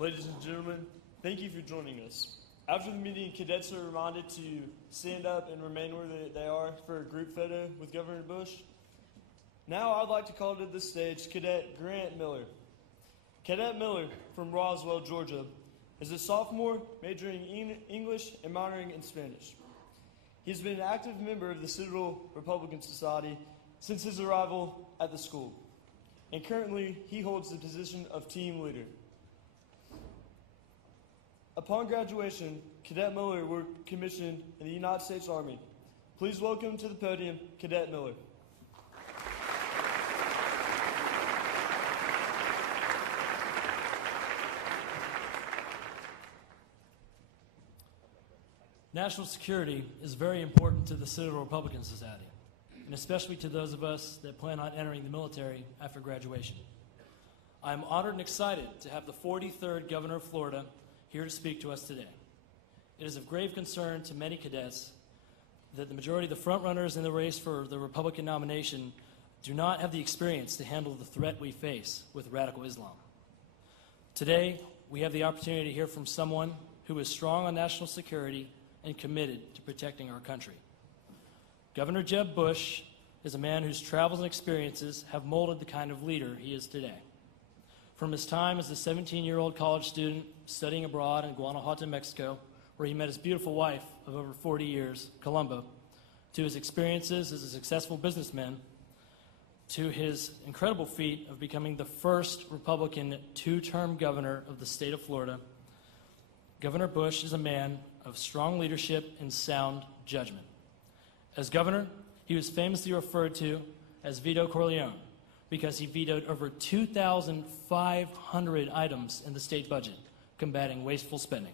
Ladies and gentlemen, thank you for joining us. After the meeting, cadets are reminded to stand up and remain where they are for a group photo with Governor Bush. Now I'd like to call to the stage Cadet Grant Miller. Cadet Miller from Roswell, Georgia, is a sophomore majoring in English and minoring in Spanish. He's been an active member of the Citadel Republican Society since his arrival at the school, and currently he holds the position of team leader. Upon graduation, Cadet Miller was commissioned in the United States Army. Please welcome to the podium, Cadet Miller. National security is very important to the Citadel Republican Society, and especially to those of us that plan on entering the military after graduation. I am honored and excited to have the 43rd Governor of Florida here to speak to us today. It is of grave concern to many cadets that the majority of the frontrunners in the race for the Republican nomination do not have the experience to handle the threat we face with radical Islam. Today, we have the opportunity to hear from someone who is strong on national security and committed to protecting our country. Governor Jeb Bush is a man whose travels and experiences have molded the kind of leader he is today. From his time as a 17-year-old college student studying abroad in Guanajuato, Mexico, where he met his beautiful wife of over 40 years, Columba, to his experiences as a successful businessman, to his incredible feat of becoming the first Republican two-term governor of the state of Florida, Governor Bush is a man of strong leadership and sound judgment. As governor, he was famously referred to as Vito Corleone because he vetoed over 2,500 items in the state budget, combating wasteful spending.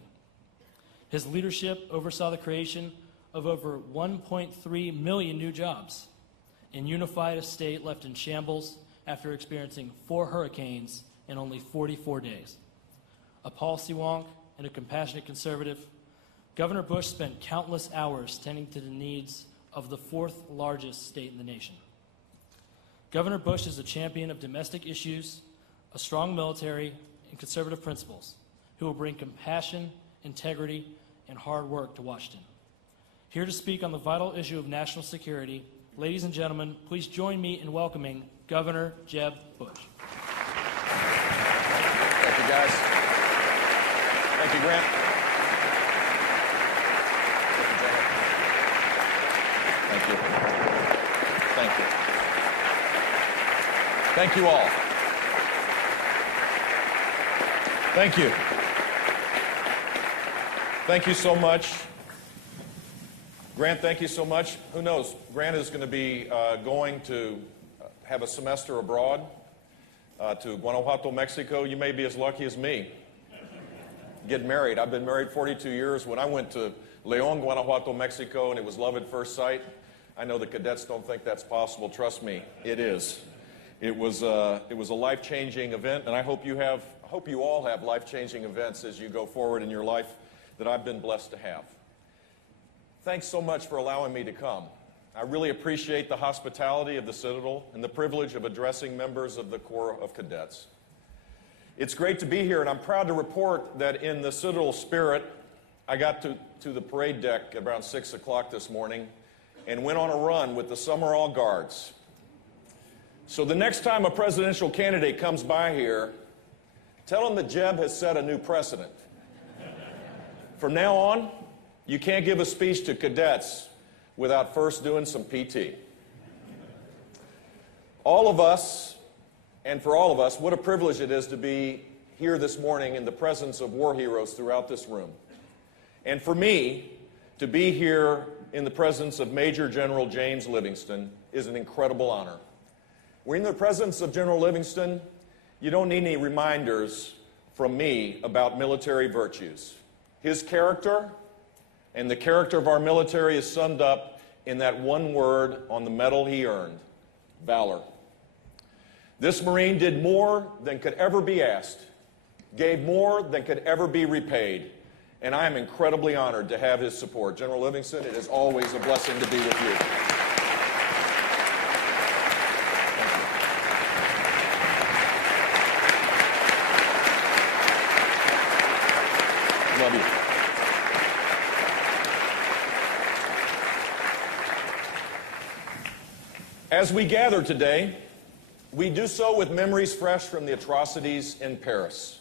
His leadership oversaw the creation of over 1.3 million new jobs and unified a state left in shambles after experiencing 4 hurricanes in only 44 days. A policy wonk and a compassionate conservative, Governor Bush spent countless hours tending to the needs of the 4th largest state in the nation. Governor Bush is a champion of domestic issues, a strong military, and conservative principles who will bring compassion, integrity, and hard work to Washington. Here to speak on the vital issue of national security, ladies and gentlemen, please join me in welcoming Governor Jeb Bush. Thank you, guys. Thank you, Grant. Thank you. Thank you. Thank you all. Thank you. Thank you so much. Grant, thank you so much. Who knows? Grant is going to be going to have a semester abroad to Guanajuato, Mexico. You may be as lucky as me. Get married. I've been married 42 years. When I went to León, Guanajuato, Mexico, and it was love at first sight, I know the cadets don't think that's possible. Trust me, it is. It was a life-changing event, and I hope you all have life-changing events as you go forward in your life that I've been blessed to have. Thanks so much for allowing me to come. I really appreciate the hospitality of the Citadel and the privilege of addressing members of the Corps of Cadets. It's great to be here, and I'm proud to report that in the Citadel spirit, I got to the parade deck at around 6 o'clock this morning and went on a run with the Summerall Guards. So the next time a presidential candidate comes by here, tell him that Jeb has set a new precedent. From now on, you can't give a speech to cadets without first doing some PT. All of us, and for all of us, what a privilege it is to be here this morning in the presence of war heroes throughout this room. And for me, to be here in the presence of Major General James Livingston is an incredible honor. When in the presence of General Livingston, you don't need any reminders from me about military virtues. His character and the character of our military is summed up in that one word on the medal he earned: valor. This Marine did more than could ever be asked, gave more than could ever be repaid, and I am incredibly honored to have his support. General Livingston, it is always a blessing to be with you. Love you. As we gather today, we do so with memories fresh from the atrocities in Paris.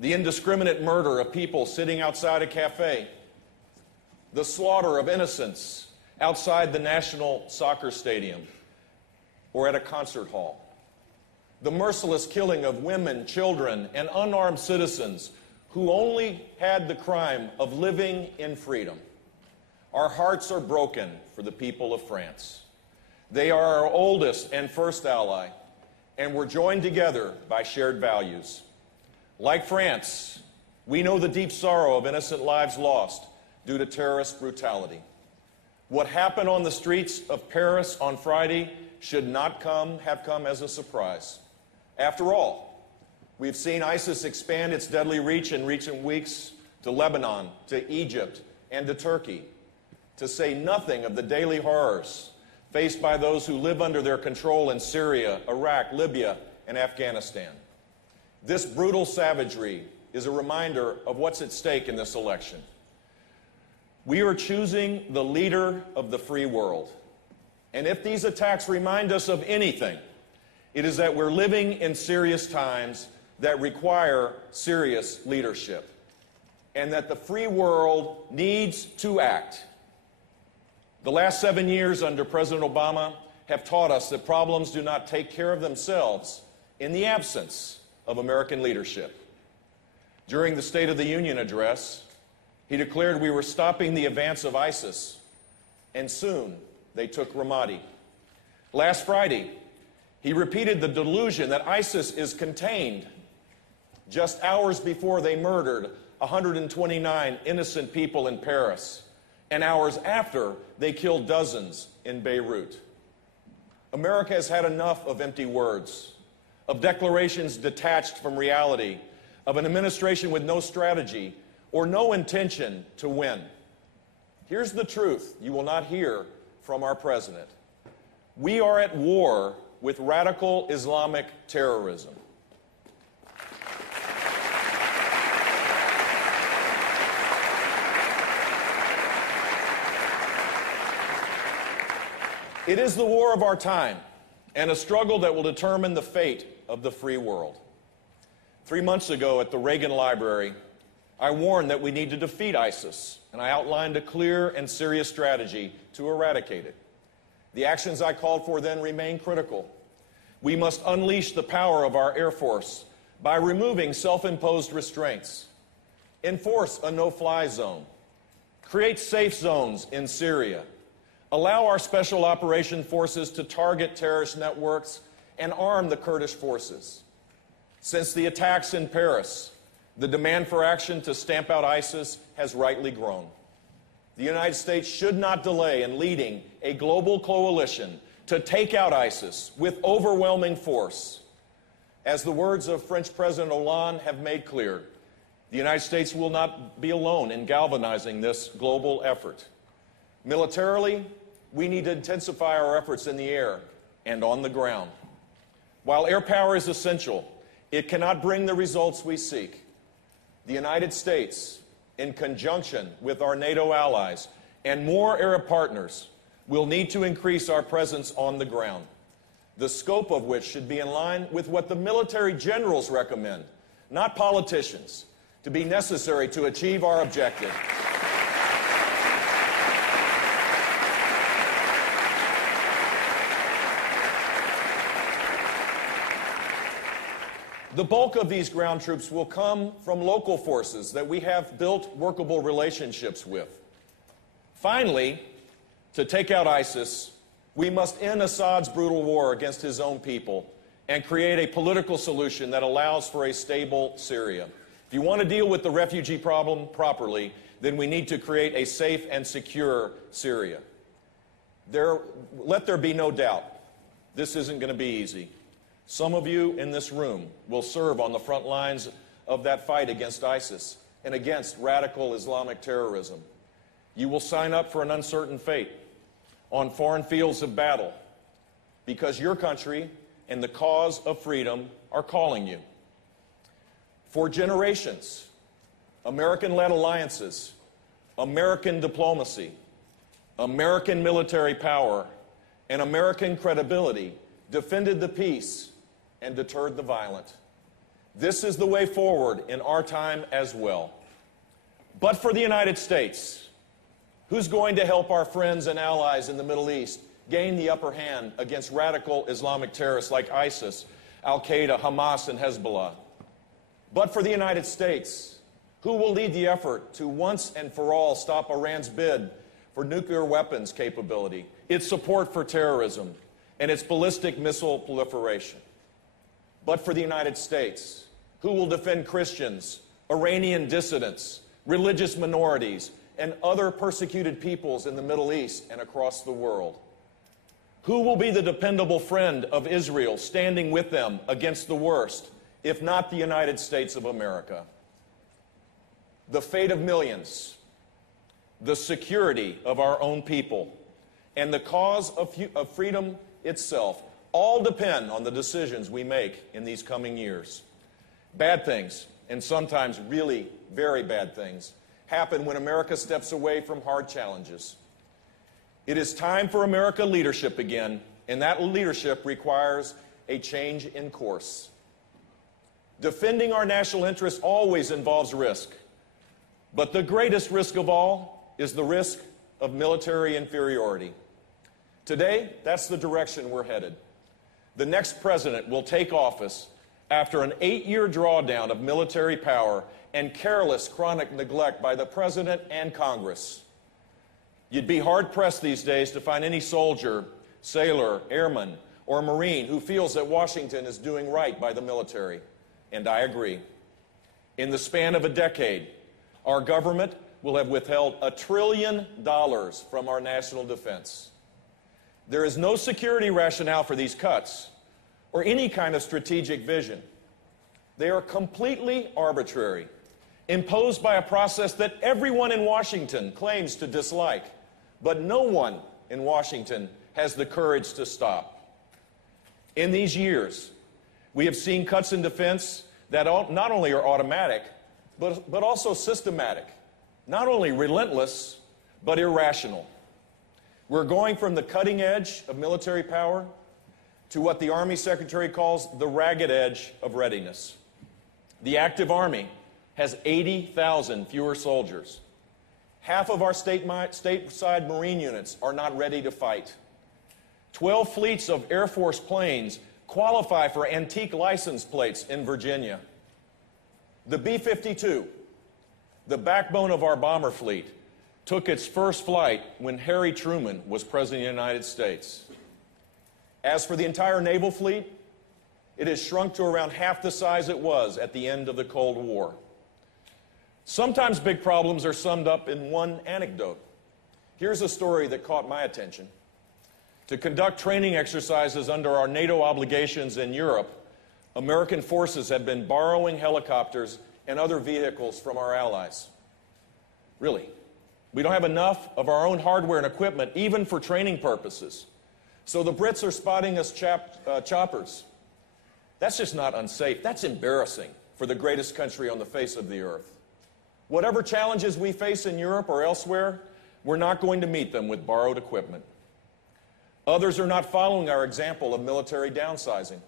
The indiscriminate murder of people sitting outside a cafe. The slaughter of innocents outside the National Soccer Stadium or at a concert hall. The merciless killing of women, children, and unarmed citizens who only had the crime of living in freedom. Our hearts are broken for the people of France. They are our oldest and first ally, and we're joined together by shared values. Like France, we know the deep sorrow of innocent lives lost due to terrorist brutality. What happened on the streets of Paris on Friday should not have come as a surprise. After all, we've seen ISIS expand its deadly reach in recent weeks to Lebanon, to Egypt, and to Turkey, to say nothing of the daily horrors faced by those who live under their control in Syria, Iraq, Libya, and Afghanistan. This brutal savagery is a reminder of what's at stake in this election. We are choosing the leader of the free world. And if these attacks remind us of anything, it is that we're living in serious times that require serious leadership, and that the free world needs to act. The last 7 years under President Obama have taught us that problems do not take care of themselves in the absence of American leadership. During the State of the Union address, he declared we were stopping the advance of ISIS, and soon they took Ramadi. Last Friday, he repeated the delusion that ISIS is contained just hours before they murdered 129 innocent people in Paris, and hours after they killed dozens in Beirut. America has had enough of empty words, of declarations detached from reality, of an administration with no strategy or no intention to win. Here's the truth you will not hear from our president. We are at war with radical Islamic terrorism. It is the war of our time, and a struggle that will determine the fate of the free world. 3 months ago at the Reagan Library, I warned that we need to defeat ISIS, and I outlined a clear and serious strategy to eradicate it. The actions I called for then remain critical. We must unleash the power of our Air Force by removing self-imposed restraints, enforce a no-fly zone, create safe zones in Syria, allow our special operation forces to target terrorist networks, and arm the Kurdish forces. Since the attacks in Paris, the demand for action to stamp out ISIS has rightly grown. The United States should not delay in leading a global coalition to take out ISIS with overwhelming force. As the words of French President Hollande have made clear, the United States will not be alone in galvanizing this global effort. Militarily, we need to intensify our efforts in the air and on the ground. While air power is essential, it cannot bring the results we seek. The United States, in conjunction with our NATO allies and more Arab partners, will need to increase our presence on the ground, the scope of which should be in line with what the military generals recommend, not politicians, to be necessary to achieve our objective. The bulk of these ground troops will come from local forces that we have built workable relationships with. Finally, to take out ISIS, we must end Assad's brutal war against his own people and create a political solution that allows for a stable Syria. If you want to deal with the refugee problem properly, then we need to create a safe and secure Syria. Let there be no doubt, this isn't going to be easy. Some of you in this room will serve on the front lines of that fight against ISIS and against radical Islamic terrorism. You will sign up for an uncertain fate on foreign fields of battle because your country and the cause of freedom are calling you. For generations, American-led alliances, American diplomacy, American military power, and American credibility defended the peace and deterred the violent. This is the way forward in our time as well. But for the United States, who's going to help our friends and allies in the Middle East gain the upper hand against radical Islamic terrorists like ISIS, Al-Qaeda, Hamas, and Hezbollah? But for the United States, who will lead the effort to once and for all stop Iran's bid for nuclear weapons capability, its support for terrorism, and its ballistic missile proliferation? But for the United States, who will defend Christians, Iranian dissidents, religious minorities, and other persecuted peoples in the Middle East and across the world? Who will be the dependable friend of Israel, standing with them against the worst, if not the United States of America? The fate of millions, the security of our own people, and the cause of freedom itself all depend on the decisions we make in these coming years. Bad things, and sometimes really very bad things, happen when America steps away from hard challenges. It is time for America leadership again, and that leadership requires a change in course. Defending our national interests always involves risk, but the greatest risk of all is the risk of military inferiority. Today, that's the direction we're headed. The next president will take office after an 8-year drawdown of military power and careless chronic neglect by the president and Congress. You'd be hard-pressed these days to find any soldier, sailor, airman, or Marine who feels that Washington is doing right by the military. And I agree. In the span of a decade, our government will have withheld $1 trillion from our national defense. There is no security rationale for these cuts or any kind of strategic vision. They are completely arbitrary, imposed by a process that everyone in Washington claims to dislike, but no one in Washington has the courage to stop. In these years, we have seen cuts in defense that not only are automatic, but also systematic, not only relentless, but irrational. We're going from the cutting edge of military power to what the Army Secretary calls the ragged edge of readiness. The active Army has 80,000 fewer soldiers. Half of our stateside Marine units are not ready to fight. 12 fleets of Air Force planes qualify for antique license plates in Virginia. The B-52, the backbone of our bomber fleet, took its first flight when Harry Truman was President of the United States. As for the entire naval fleet, it has shrunk to around half the size it was at the end of the Cold War. Sometimes big problems are summed up in one anecdote. Here's a story that caught my attention. To conduct training exercises under our NATO obligations in Europe, American forces have been borrowing helicopters and other vehicles from our allies. Really, we don't have enough of our own hardware and equipment, even for training purposes. So the Brits are spotting us choppers. That's just not unsafe. That's embarrassing for the greatest country on the face of the earth. Whatever challenges we face in Europe or elsewhere, we're not going to meet them with borrowed equipment. Others are not following our example of military downsizing.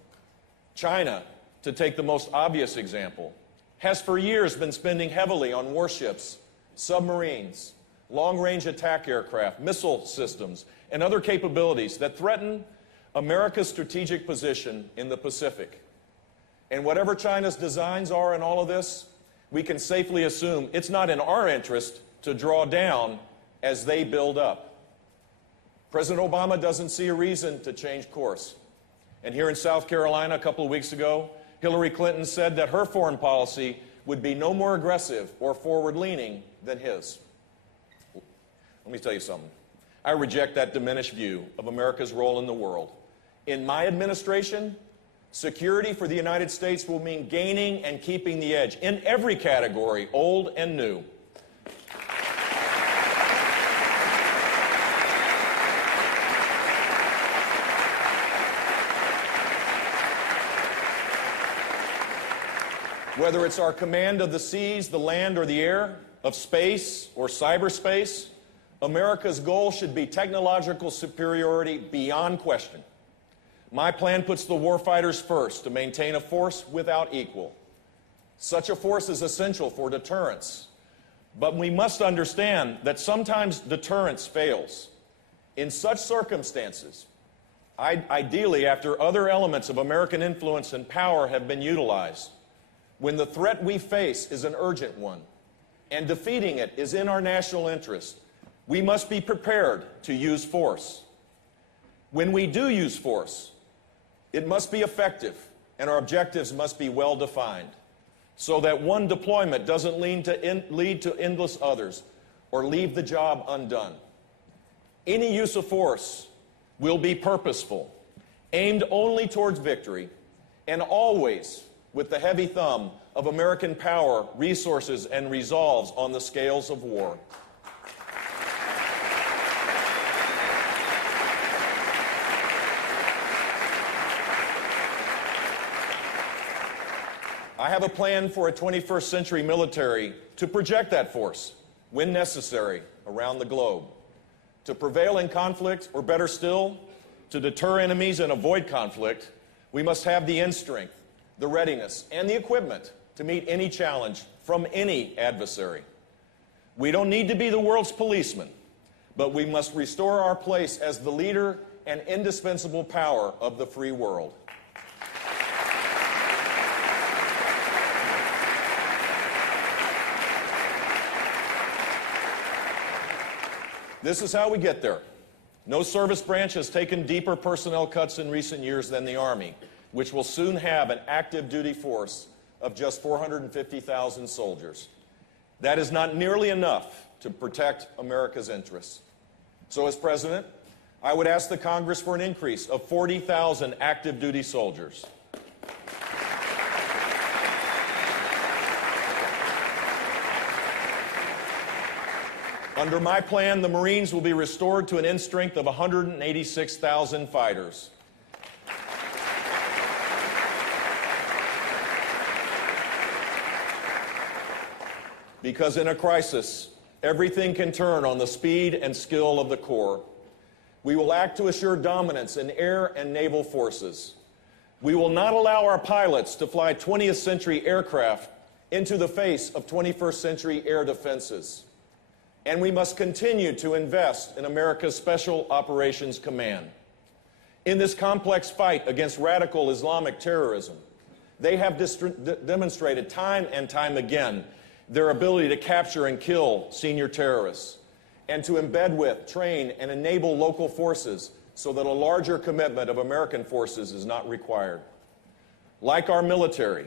China, to take the most obvious example, has for years been spending heavily on warships, submarines, long-range attack aircraft, missile systems, and other capabilities that threaten America's strategic position in the Pacific. And whatever China's designs are in all of this, we can safely assume it's not in our interest to draw down as they build up. President Obama doesn't see a reason to change course. And here in South Carolina a couple of weeks ago, Hillary Clinton said that her foreign policy would be no more aggressive or forward-leaning than his. Let me tell you something. I reject that diminished view of America's role in the world. In my administration, security for the United States will mean gaining and keeping the edge in every category, old and new. Whether it's our command of the seas, the land, or the air, of space or cyberspace, America's goal should be technological superiority beyond question. My plan puts the warfighters first to maintain a force without equal. Such a force is essential for deterrence. But we must understand that sometimes deterrence fails. In such circumstances, ideally after other elements of American influence and power have been utilized, when the threat we face is an urgent one, and defeating it is in our national interest, we must be prepared to use force. When we do use force, it must be effective, and our objectives must be well defined, so that one deployment doesn't lead to endless others or leave the job undone. Any use of force will be purposeful, aimed only towards victory, and always with the heavy thumb of American power, resources, and resolves on the scales of war. I have a plan for a 21st century military to project that force, when necessary, around the globe. To prevail in conflict, or better still, to deter enemies and avoid conflict, we must have the end strength, the readiness, and the equipment to meet any challenge from any adversary. We don't need to be the world's policeman, but we must restore our place as the leader and indispensable power of the free world. This is how we get there. No service branch has taken deeper personnel cuts in recent years than the Army, which will soon have an active duty force of just 450,000 soldiers. That is not nearly enough to protect America's interests. So as President, I would ask the Congress for an increase of 40,000 active duty soldiers. Under my plan, the Marines will be restored to an end strength of 186,000 fighters. Because in a crisis, everything can turn on the speed and skill of the Corps. We will act to assure dominance in air and naval forces. We will not allow our pilots to fly 20th century aircraft into the face of 21st century air defenses. And we must continue to invest in America's Special Operations Command. In this complex fight against radical Islamic terrorism, they have demonstrated time and time again their ability to capture and kill senior terrorists, and to embed with, train, and enable local forces so that a larger commitment of American forces is not required. Like our military,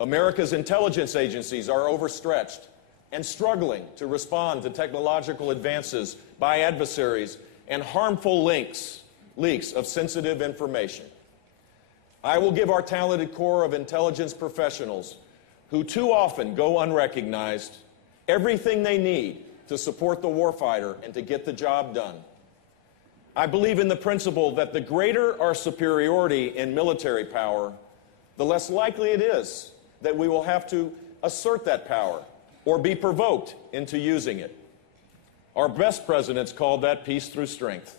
America's intelligence agencies are overstretched and struggling to respond to technological advances by adversaries and harmful leaks of sensitive information. I will give our talented Corps of intelligence professionals, who too often go unrecognized, everything they need to support the warfighter and to get the job done. I believe in the principle that the greater our superiority in military power, the less likely it is that we will have to assert that power or be provoked into using it. Our best presidents called that peace through strength.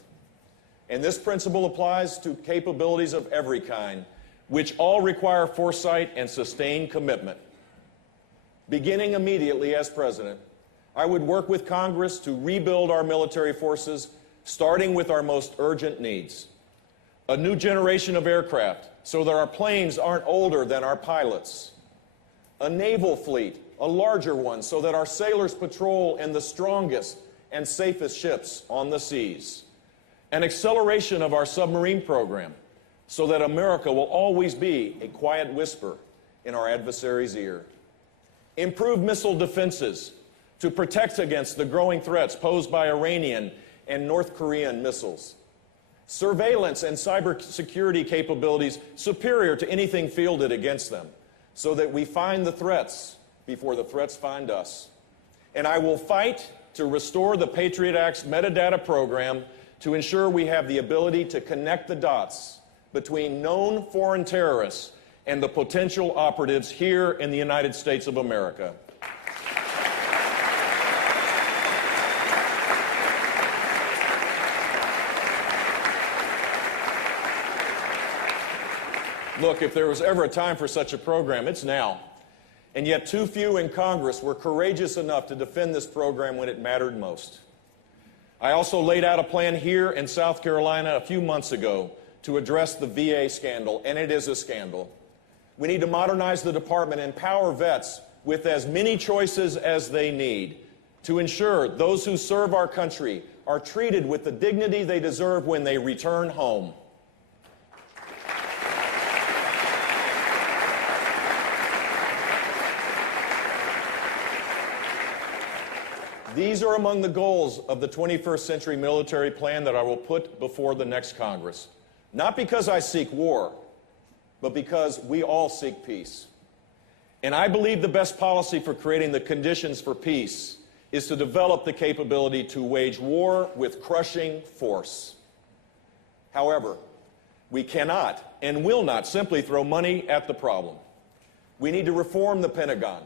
And this principle applies to capabilities of every kind, which all require foresight and sustained commitment. Beginning immediately as president, I would work with Congress to rebuild our military forces, starting with our most urgent needs. A new generation of aircraft, so that our planes aren't older than our pilots. A naval fleet, a larger one, so that our sailors patrol in the strongest and safest ships on the seas. An acceleration of our submarine program, so that America will always be a quiet whisper in our adversary's ear. Improved missile defenses to protect against the growing threats posed by Iranian and North Korean missiles. Surveillance and cybersecurity capabilities superior to anything fielded against them, so that we find the threats before the threats find us. And I will fight to restore the Patriot Act's metadata program to ensure we have the ability to connect the dots between known foreign terrorists and the potential operatives here in the United States of America. Look, if there was ever a time for such a program, it's now. And yet too few in Congress were courageous enough to defend this program when it mattered most. I also laid out a plan here in South Carolina a few months ago to address the VA scandal, and it is a scandal. We need to modernize the department and empower vets with as many choices as they need to ensure those who serve our country are treated with the dignity they deserve when they return home. These are among the goals of the 21st Century Military Plan that I will put before the next Congress. Not because I seek war, but because we all seek peace. And I believe the best policy for creating the conditions for peace is to develop the capability to wage war with crushing force. However, we cannot and will not simply throw money at the problem. We need to reform the Pentagon,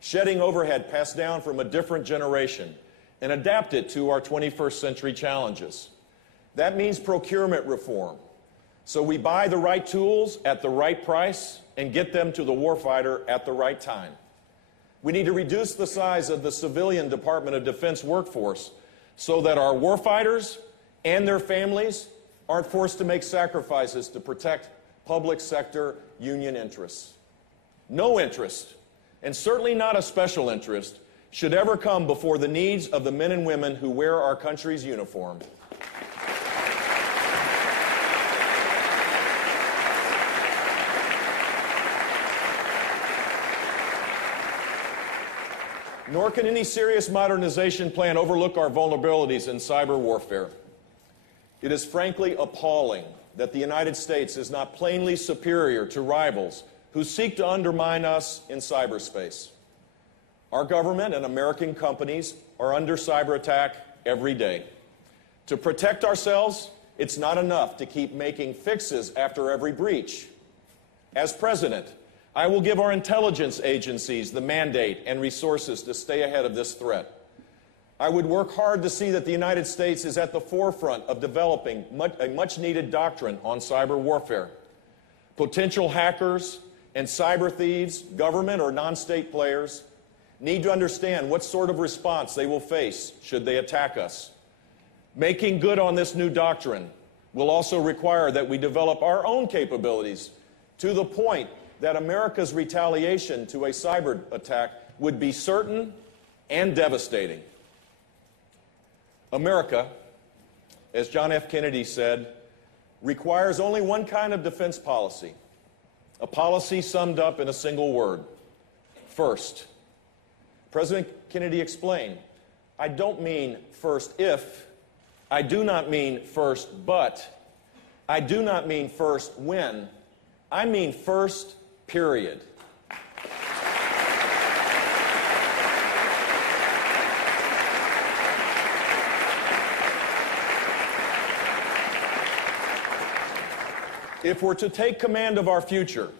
shedding overhead passed down from a different generation, and adapt it to our 21st century challenges. That means procurement reform, so we buy the right tools at the right price and get them to the warfighter at the right time. We need to reduce the size of the civilian Department of Defense workforce so that our warfighters and their families aren't forced to make sacrifices to protect public sector union interests. No interest, and certainly not a special interest, should ever come before the needs of the men and women who wear our country's uniform. Nor can any serious modernization plan overlook our vulnerabilities in cyber warfare. It is frankly appalling that the United States is not plainly superior to rivals who seek to undermine us in cyberspace. Our government and American companies are under cyber attack every day. To protect ourselves, it's not enough to keep making fixes after every breach. As president, I will give our intelligence agencies the mandate and resources to stay ahead of this threat. I would work hard to see that the United States is at the forefront of developing a much-needed doctrine on cyber warfare. Potential hackers and cyber thieves, government or non-state players, need to understand what sort of response they will face should they attack us. Making good on this new doctrine will also require that we develop our own capabilities to the point that America's retaliation to a cyber attack would be certain and devastating. America, as John F. Kennedy said, requires only one kind of defense policy, a policy summed up in a single word: first. President Kennedy explained, I don't mean first if, I do not mean first but, I do not mean first when, I mean first, period. If we're to take command of our future,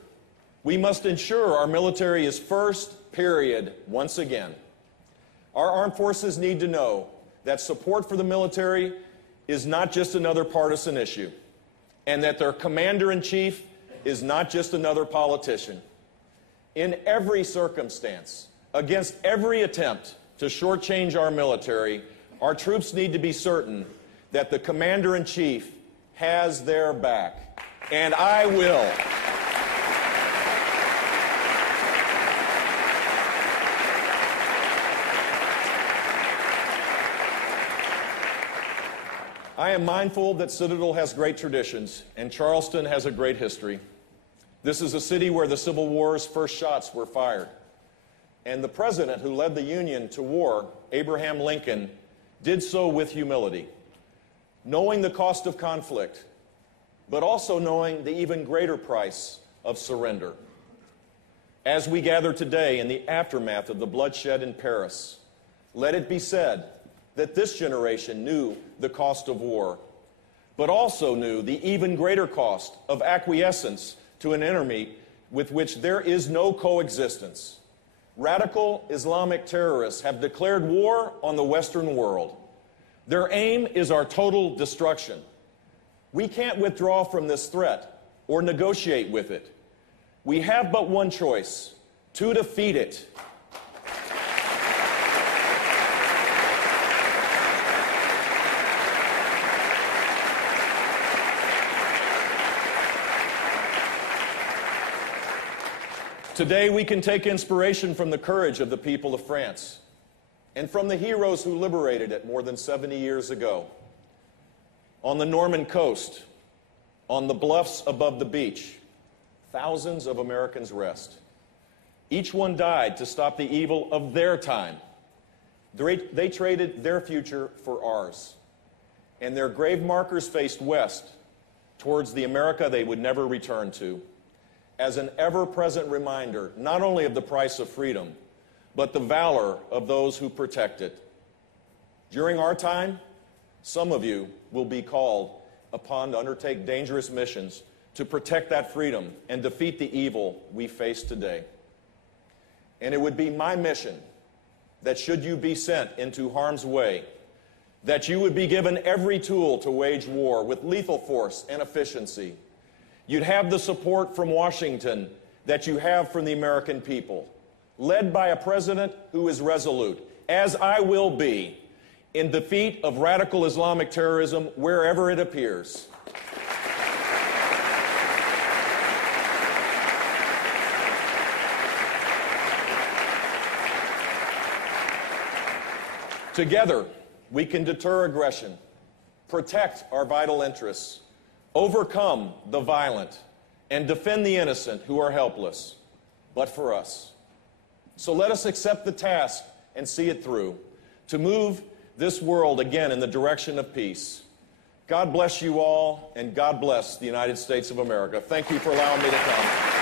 we must ensure our military is first, period, once again. Our armed forces need to know that support for the military is not just another partisan issue, and that their commander-in-chief is not just another politician. In every circumstance, against every attempt to shortchange our military, our troops need to be certain that the commander-in-chief has their back. And I will. I am mindful that Citadel has great traditions and Charleston has a great history. This is a city where the Civil War's first shots were fired. And the president who led the Union to war, Abraham Lincoln, did so with humility, knowing the cost of conflict, but also knowing the even greater price of surrender. As we gather today in the aftermath of the bloodshed in Paris, let it be said that this generation knew the cost of war, but also knew the even greater cost of acquiescence to an enemy with which there is no coexistence. Radical Islamic terrorists have declared war on the Western world. Their aim is our total destruction. We can't withdraw from this threat or negotiate with it. We have but one choice: to defeat it. Today, we can take inspiration from the courage of the people of France and from the heroes who liberated it more than 70 years ago. On the Norman coast, on the bluffs above the beach, thousands of Americans rest. Each one died to stop the evil of their time. They traded their future for ours, and their grave markers faced west towards the America they would never return to, as an ever-present reminder not only of the price of freedom, but the valor of those who protect it. During our time, some of you will be called upon to undertake dangerous missions to protect that freedom and defeat the evil we face today. And it would be my mission that should you be sent into harm's way, that you would be given every tool to wage war with lethal force and efficiency. You'd have the support from Washington that you have from the American people, led by a president who is resolute, as I will be, in defeat of radical Islamic terrorism wherever it appears. Together, we can deter aggression, protect our vital interests, overcome the violent, and defend the innocent who are helpless, but for us. So let us accept the task and see it through, to move this world again in the direction of peace. God bless you all, and God bless the United States of America. Thank you for allowing me to come.